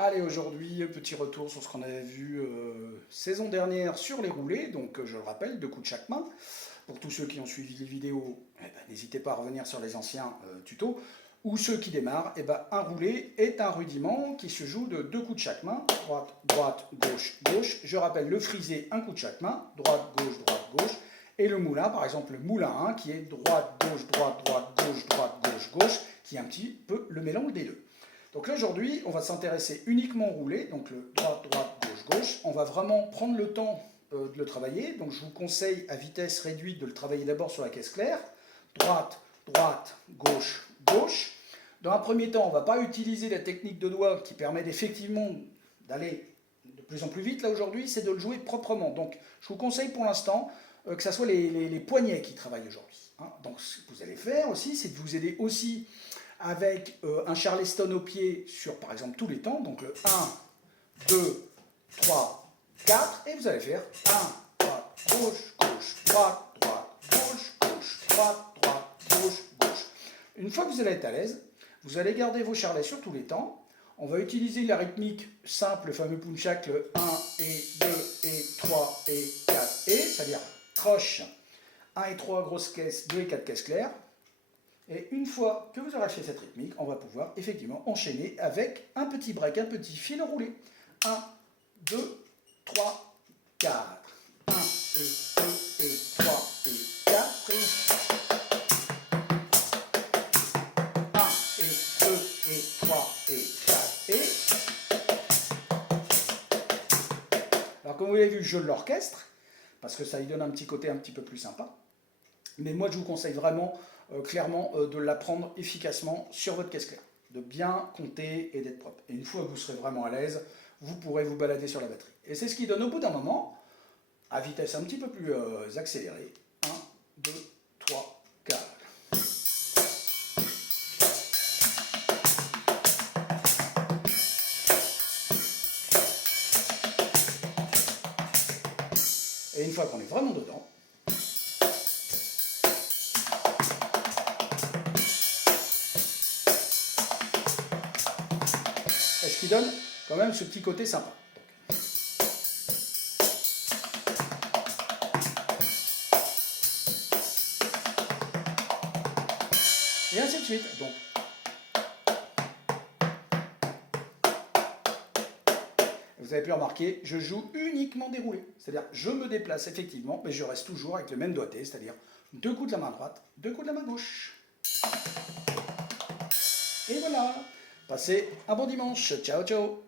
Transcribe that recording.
Allez, aujourd'hui, petit retour sur ce qu'on avait vu saison dernière sur les roulés. Donc, je le rappelle, 2 coups de chaque main. Pour tous ceux qui ont suivi les vidéos, n'hésitez pas à revenir sur les anciens tutos. Ou ceux qui démarrent, un roulé est un rudiment qui se joue de 2 coups de chaque main. Droite, droite, gauche, gauche. Je rappelle, le frisé, un coup de chaque main. Droite, gauche, droite, gauche. Et le moulin, par exemple, le moulin 1, qui est droite, gauche, droite, droite, gauche, droite, gauche, gauche, qui est un petit peu le mélange des deux. Donc là, aujourd'hui, on va s'intéresser uniquement au roulé, donc le droite, droite, gauche, gauche. On va vraiment prendre le temps de le travailler. Donc je vous conseille à vitesse réduite de le travailler d'abord sur la caisse claire. Droite, droite, gauche, gauche. Dans un premier temps, on ne va pas utiliser la technique de doigt qui permet effectivement d'aller de plus en plus vite. Là, aujourd'hui, c'est de le jouer proprement. Donc je vous conseille pour l'instant que ce soit les poignets qui travaillent aujourd'hui. Donc ce que vous allez faire aussi, c'est de vous aider aussi avec un charleston au pied sur par exemple tous les temps, donc le 1, 2, 3, 4, et vous allez faire 1, droite, gauche, gauche, droite, droite, gauche, gauche, droite, droite, gauche, gauche. Une fois que vous allez être à l'aise, vous allez garder vos charlets sur tous les temps. On va utiliser la rythmique simple, le fameux punchak, le 1 et 2 et 3 et 4 et, c'est-à-dire croche, 1 et 3 grosses caisses, 2 et 4 caisses claires. Et une fois que vous aurez fait cette rythmique, on va pouvoir effectivement enchaîner avec un petit break, un petit fil roulé. 1, 2, 3, 4. 1 et 2 et 3 et 4 et 1 et 2 et 3 et 4 et... Alors comme vous l'avez vu, je l'orchestre, parce que ça lui donne un petit côté un petit peu plus sympa. Mais moi, je vous conseille vraiment, clairement, de l'apprendre efficacement sur votre caisse claire. De bien compter et d'être propre. Et une fois que vous serez vraiment à l'aise, vous pourrez vous balader sur la batterie. Et c'est ce qui donne au bout d'un moment, à vitesse un petit peu plus accélérée, 1, 2, 3, 4. Et une fois qu'on est vraiment dedans, et ce qui donne quand même ce petit côté sympa. Et ainsi de suite. Donc, vous avez pu remarquer, je joue uniquement déroulé. C'est-à-dire, je me déplace effectivement, mais je reste toujours avec le même doigté, c'est-à-dire 2 coups de la main droite, 2 coups de la main gauche. Et voilà. Passez un bon dimanche. Ciao, ciao.